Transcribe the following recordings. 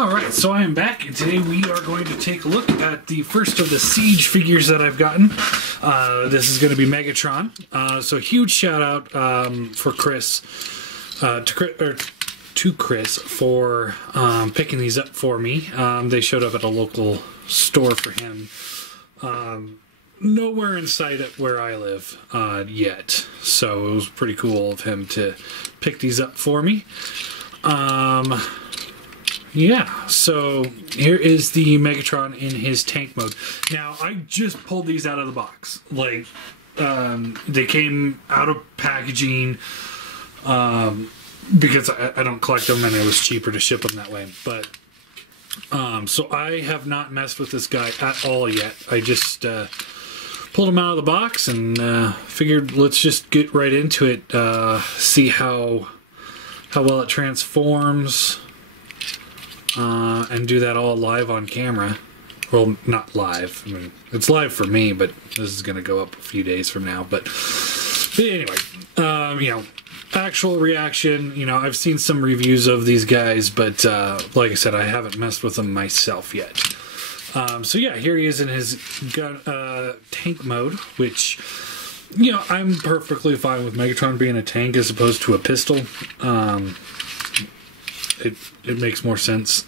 Alright, so I am back, and today we are going to take a look at the first of the Siege figures that I've gotten. This is going to be Megatron. So huge shout out for Chris, to Chris for picking these up for me. They showed up at a local store for him. Nowhere in sight at where I live yet, so it was pretty cool of him to pick these up for me. Yeah, so here is the Megatron in his tank mode. Now, I just pulled these out of the box. Like, they came out of packaging because I don't collect them and it was cheaper to ship them that way. But, so I have not messed with this guy at all yet. I just pulled him out of the box and figured let's just get right into it, see how well it transforms. And do that all live on camera. Well, not live. I mean, it's live for me, but this is going to go up a few days from now. But anyway, you know, actual reaction. You know, I've seen some reviews of these guys, but like I said, I haven't messed with them myself yet. So yeah, here he is in his gun tank mode, which, you know, I'm perfectly fine with Megatron being a tank as opposed to a pistol. It makes more sense.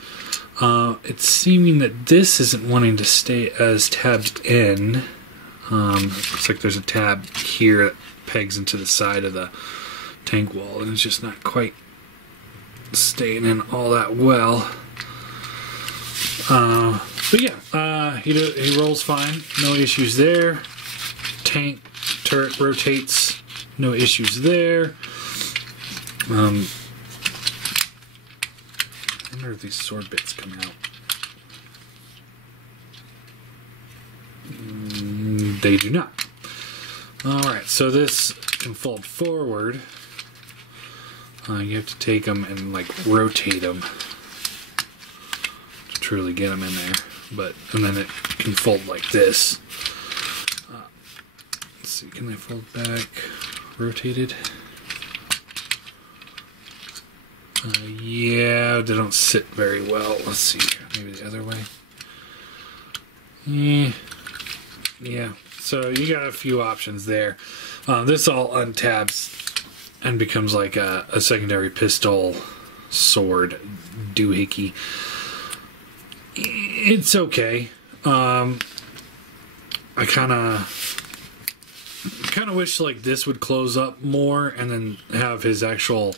It's seeming that this isn't wanting to stay as tabbed in. Looks like there's a tab here that pegs into the side of the tank wall, and it's just not quite staying in all that well. But yeah, he rolls fine. No issues there. Tank turret rotates. No issues there. I wonder if these sword bits come out. They do not. Alright, so this can fold forward. You have to take them and like rotate them to truly get them in there. And then it can fold like this. Let's see, can they fold back? Rotated? Yeah, they don't sit very well. Let's see, maybe the other way. Yeah, so you got a few options there. This all untabs and becomes like a secondary pistol sword doohickey. It's okay. I kind of wish like this would close up more and then have his actual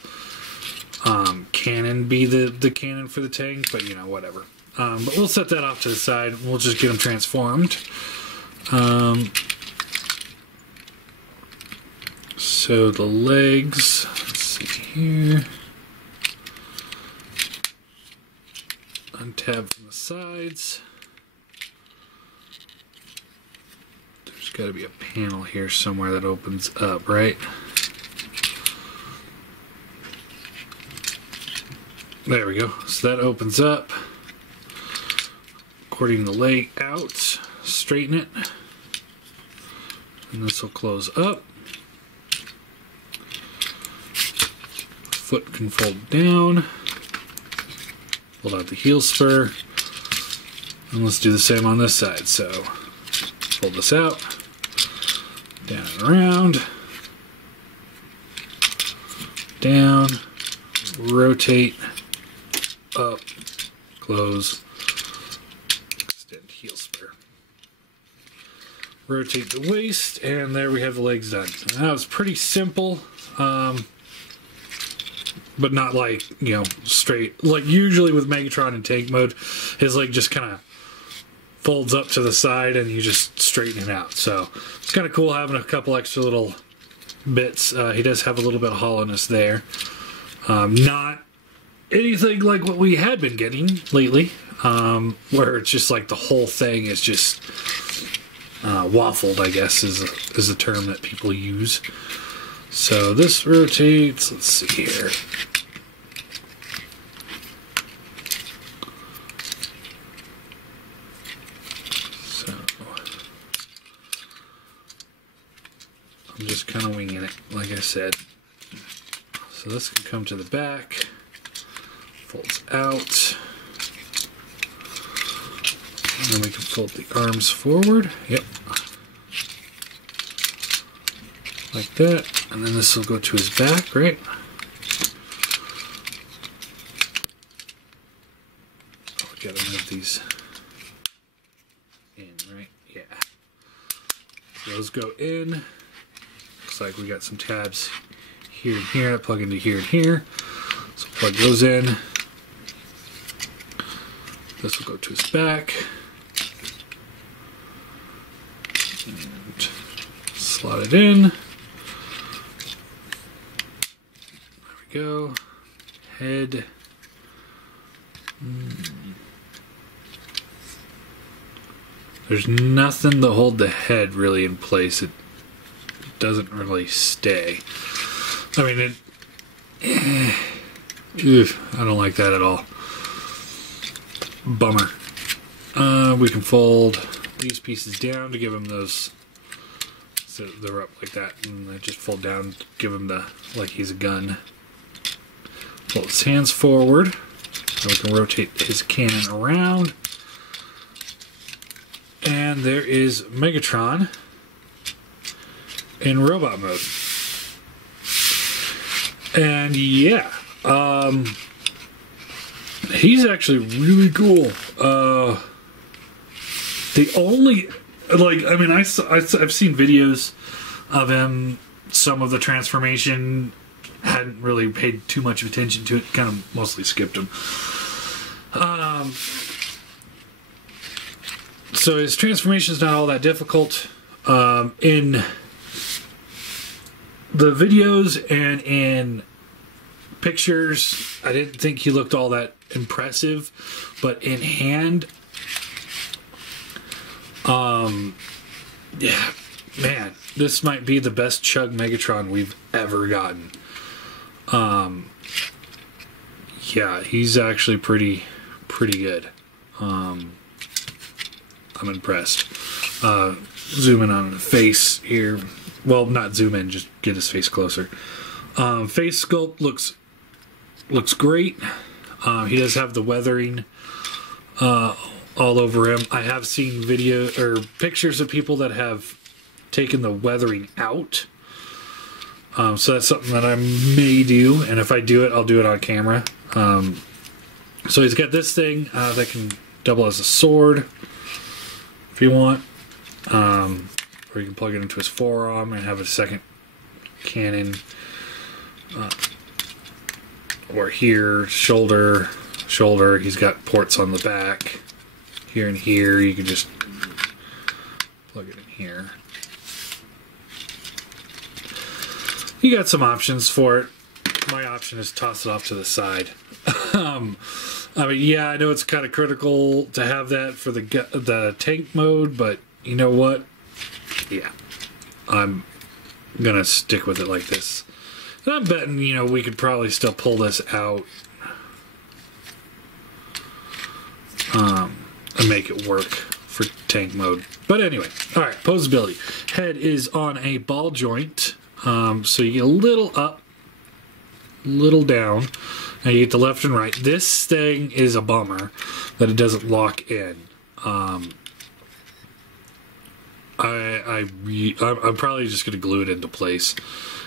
cannon be the cannon for the tank, but you know, whatever. But we'll set that off to the side. We'll just get him transformed. So the legs, let's see here. Untab from the sides. There's got to be a panel here somewhere that opens up, right? There we go. So that opens up. According to the layout, straighten it. And this will close up. Foot can fold down. Fold out the heel spur. And let's do the same on this side. So fold this out. Down and around. Down. Rotate. Up, close, extend heel spur. Rotate the waist, and there we have the legs done. That was pretty simple, but not like, you know, straight. Like usually with Megatron in tank mode, his leg just kind of folds up to the side and you just straighten it out. So it's kind of cool having a couple extra little bits. He does have a little bit of hollowness there. Not anything like what we had been getting lately, where it's just like the whole thing is just waffled, I guess is a term that people use. So this rotates, let's see here. So I'm just kind of winging it, like I said. So this can come to the back. Folds out. And then we can fold the arms forward. Yep. Like that. And then this will go to his back, right? Oh, we gotta move these in, right? Yeah. Those go in. Looks like we got some tabs here and here. Plug into here and here. So plug those in. This will go to his back. And slot it in. There we go. Head. There's nothing to hold the head really in place. It doesn't really stay. I mean, I don't like that at all. Bummer. We can fold these pieces down to give him those, so they're up like that, and I just fold down to give him the, like he's a gun. Fold his hands forward, and we can rotate his cannon around. And there is Megatron in robot mode. And yeah, he's actually really cool. The only, like, I mean, I've seen videos of him. Some of the transformation, hadn't really paid too much attention to it. Kind of mostly skipped him. So his transformation is not all that difficult. In the videos and in pictures, I didn't think he looked all that impressive, but in hand, yeah, man, this might be the best Chug Megatron we've ever gotten. Yeah, he's actually pretty good. I'm impressed. Zoom in on the face here. Well, not zoom in, just get his face closer. Face sculpt looks great. He does have the weathering all over him. I have seen video or pictures of people that have taken the weathering out. So that's something that I may do, and if I do it, I'll do it on camera. So he's got this thing that can double as a sword if you want. Or you can plug it into his forearm and have a second cannon. Or here, shoulder. He's got ports on the back. Here and here, you can just plug it in here. You got some options for it. My option is toss it off to the side. I mean, yeah, I know it's kind of critical to have that for the tank mode, but you know what? Yeah, I'm gonna stick with it like this. And I'm betting, you know, we could probably still pull this out and make it work for tank mode. But anyway, all right, posability. Head is on a ball joint, so you get a little up, little down, and you get the left and right. This thing is a bummer that it doesn't lock in. I'm probably just going to glue it into place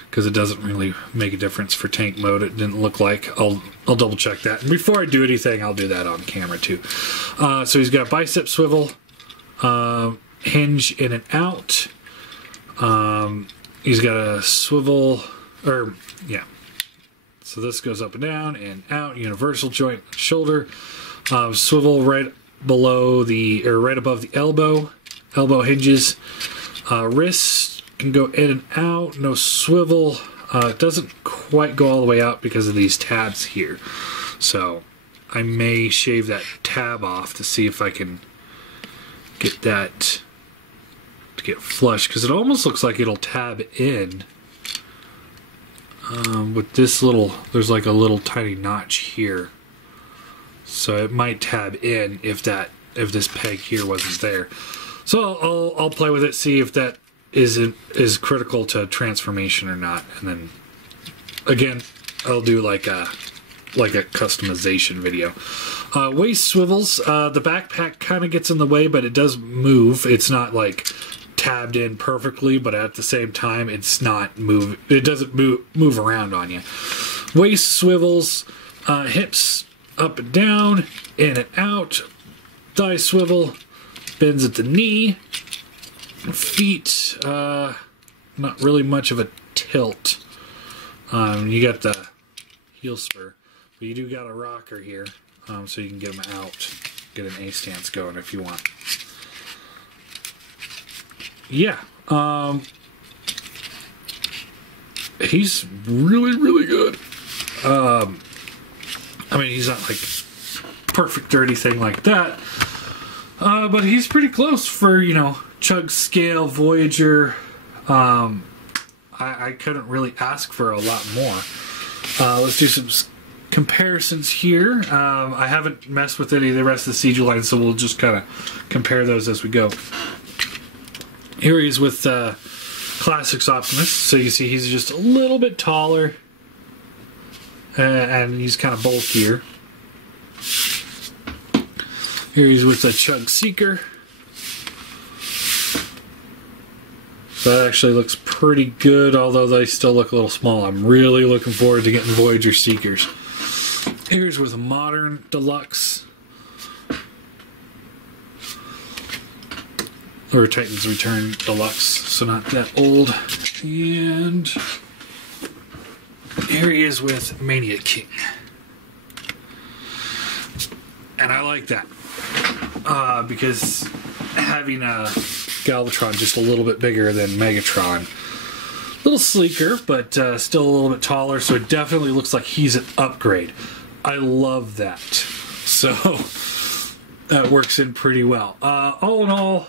because it doesn't really make a difference for tank mode. It didn't look like. I'll double check that. And before I do anything, I'll do that on camera too. So he's got bicep swivel, hinge in and out. He's got a swivel, or yeah. So this goes up and down and out. Universal joint shoulder, swivel right below the, or right above the elbow. Elbow hinges. Wrist can go in and out. No swivel. It doesn't quite go all the way out because of these tabs here. So I may shave that tab off to see if I can get that to get flush, because it almost looks like it'll tab in with this little, there's like a little tiny notch here. So it might tab in if this peg here wasn't there. So I'll play with it, see if that is critical to transformation or not, and then again I'll do like a customization video. Waist swivels. The backpack kind of gets in the way, but it does move. It's not like tabbed in perfectly, but at the same time, it's not move. It doesn't move around on you. Waist swivels, hips up and down, in and out. Thigh swivel, bends at the knee. Feet, not really much of a tilt. You got the heel spur, but you do got a rocker here, so you can get them out, get an A stance going if you want. Yeah, he's really good. I mean, he's not like perfect or anything like that, but he's pretty close for, you know, Chug Scale Voyager. I couldn't really ask for a lot more. Let's do some comparisons here. I haven't messed with any of the rest of the Siege line, so we'll just kind of compare those as we go. Here he is with Classics Optimus. So you see he's just a little bit taller, and he's kind of bulkier. Here he's with the Chug Seeker. That actually looks pretty good, although they still look a little small. I'm really looking forward to getting Voyager Seekers. Here's with a modern Deluxe. Or Titan's Return Deluxe, so not that old. And here he is with Mania King. And I like that. Because having a Galvatron just a little bit bigger than Megatron. A little sleeker, but still a little bit taller, so it definitely looks like he's an upgrade. I love that. So that works in pretty well. All in all,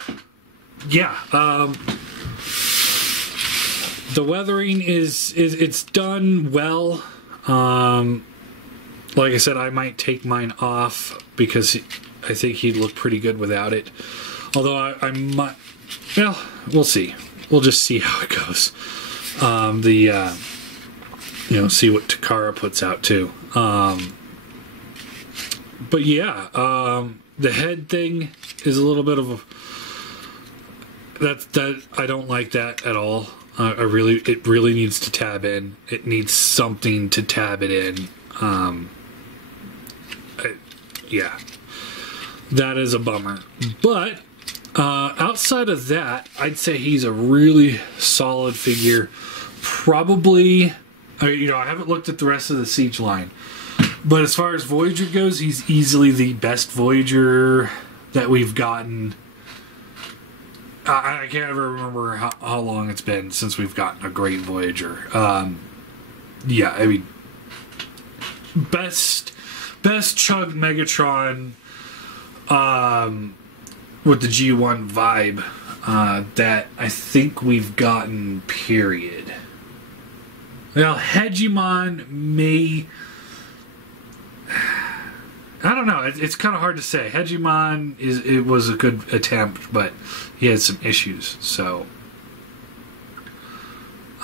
yeah. The weathering is it's done well. Like I said, I might take mine off because I think he'd look pretty good without it. Although I might, well, we'll see. We'll just see how it goes. You know, see what Takara puts out too. But yeah, the head thing is a little bit of a that I don't like that at all. It really needs to tab in. It needs something to tab it in. Yeah, that is a bummer. But outside of that, I'd say he's a really solid figure. Probably, you know, I haven't looked at the rest of the Siege line, but as far as Voyager goes, he's easily the best Voyager that we've gotten. I can't ever remember how long it's been since we've gotten a great Voyager. Yeah, I mean, best Chug Megatron with the G1 vibe that I think we've gotten, period. Now, Hegemon may... I don't know. It's kind of hard to say. Hegemon it was a good attempt, but he had some issues. So,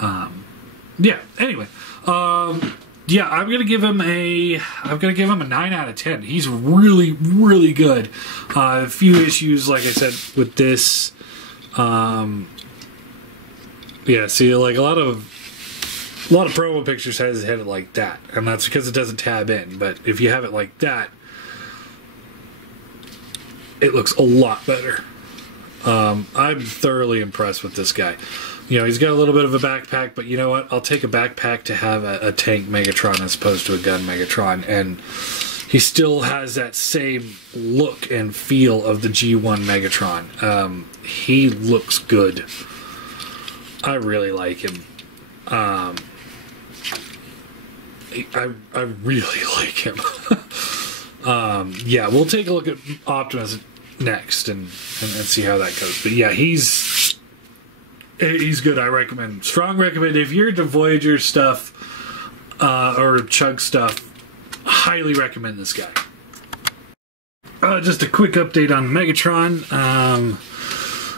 yeah. Anyway, yeah, I'm gonna give him a 9 out of 10. He's really good. A few issues, like I said, with this. Yeah. See, like a lot of promo pictures has it headed like that, and that's because it doesn't tab in. But if you have it like that, it looks a lot better. I'm thoroughly impressed with this guy. You know, he's got a little bit of a backpack, but you know what? I'll take a backpack to have a tank Megatron as opposed to a gun Megatron, and he still has that same look and feel of the G1 Megatron. He looks good. I really like him. I really like him. Yeah, we'll take a look at Optimus next and see how that goes. But yeah, he's good. I recommend, strong recommend. If you're into Voyager stuff or Chug stuff, highly recommend this guy. Just a quick update on Megatron,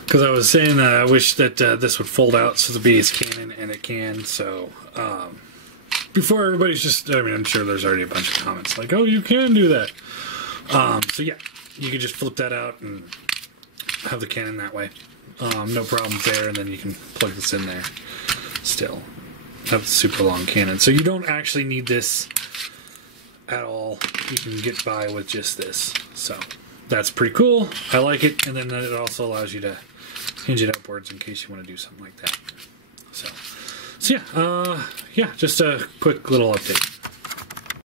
because I was saying that I wish that this would fold out so the base cannon, and it can. So before everybody's just, I mean, I'm sure there's already a bunch of comments like, oh, you can do that. So yeah, you can just flip that out and have the cannon that way. No problems there, and then you can plug this in there still. Have a super long cannon. So you don't actually need this at all. You can get by with just this. So that's pretty cool. I like it. And then it also allows you to hinge it upwards in case you want to do something like that. So yeah, just a quick little update.